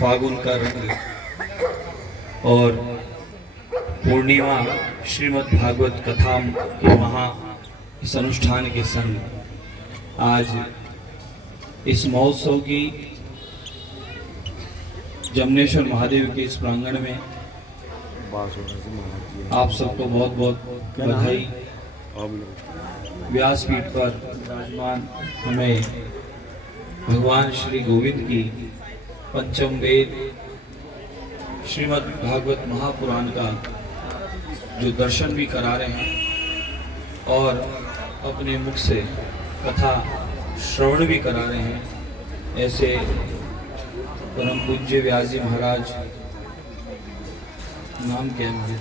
फागुन का रंग और पूर्णिमा श्रीमद् भागवत कथा के इस अनुष्ठान के संग आज इस महोत्सव की जमनेश्वर महादेव के इस प्रांगण में आप सबको बहुत बहुत बधाई। व्यासपीठ पर विराजमान हमें भगवान श्री गोविंद की पंचम वेद श्रीमद् भागवत महापुराण का जो दर्शन भी करा रहे हैं और अपने मुख से कथा श्रवण भी करा रहे हैं, ऐसे परम पूज्य व्यास जी महाराज, नाम क्या है?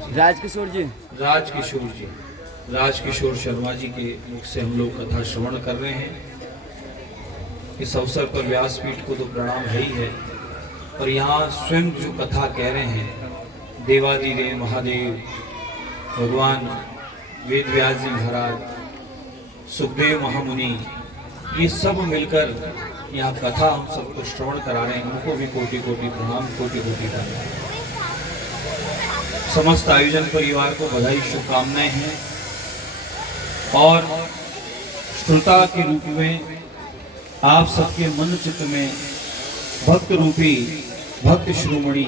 राजकिशोर शर्मा जी के मुख से हम लोग कथा श्रवण कर रहे हैं। इस अवसर पर व्यासपीठ को तो प्रणाम है ही है, और यहाँ स्वयं जो कथा कह रहे हैं देवादिदेव महादेव भगवान वेद व्यास जी महाराज, सुखदेव महामुनि, ये सब मिलकर यहाँ कथा हम सबको श्रवण करा रहे हैं। उनको भी कोटि कोटि प्रणाम, कोटि कोटि धन्यवाद। समस्त आयोजन परिवार को बधाई, शुभकामनाएं हैं। और श्रोता के रूप में आप सबके मन चित्त में भक्त रूपी भक्त शिरोमणि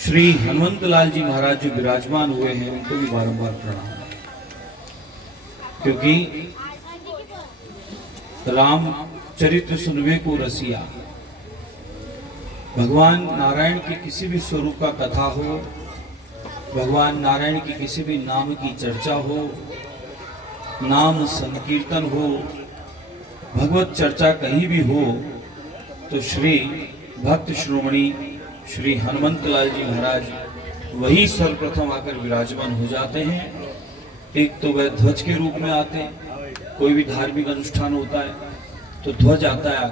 श्री हनुमंत लाल जी महाराज जो विराजमान हुए हैं, उनको भी बारंबार प्रणाम, क्योंकि राम चरित्र सुनवे को रसिया, भगवान नारायण के किसी भी स्वरूप का कथा हो, भगवान नारायण की किसी भी नाम की चर्चा हो, नाम संकीर्तन हो, भगवत चर्चा कहीं भी हो, तो श्री भक्त श्रोमणी श्री हनुमंत लाल जी महाराज वही सर्वप्रथम आकर विराजमान हो जाते हैं। एक तो वह ध्वज के रूप में आते हैं, कोई भी धार्मिक अनुष्ठान होता है तो ध्वज आता है,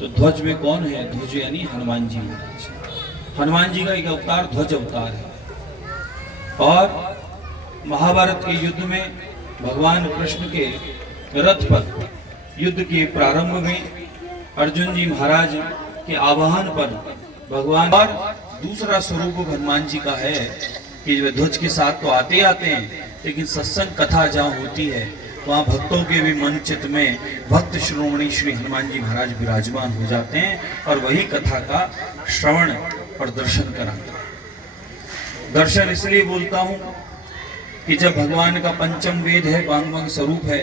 तो ध्वज में कौन है? ध्वज यानी हनुमान जी महाराज। हनुमान जी का एक अवतार ध्वज अवतार है। और महाभारत के युद्ध में भगवान कृष्ण के रथ पर युद्ध के प्रारंभ में अर्जुन जी महाराज के आवाहन पर भगवान, और दूसरा स्वरूप हनुमान जी का है कि वे ध्वज के साथ तो आते ही आते हैं, लेकिन सत्संग कथा जहाँ होती है वहाँ भक्तों के भी मन चित्त में भक्त श्रोमणी श्री हनुमान जी महाराज विराजमान हो जाते हैं, और वही कथा का श्रवण और दर्शन कराते हैं। दर्शन इसलिए बोलता हूँ कि जब भगवान का पंचम वेद है, वांग्मय स्वरूप है,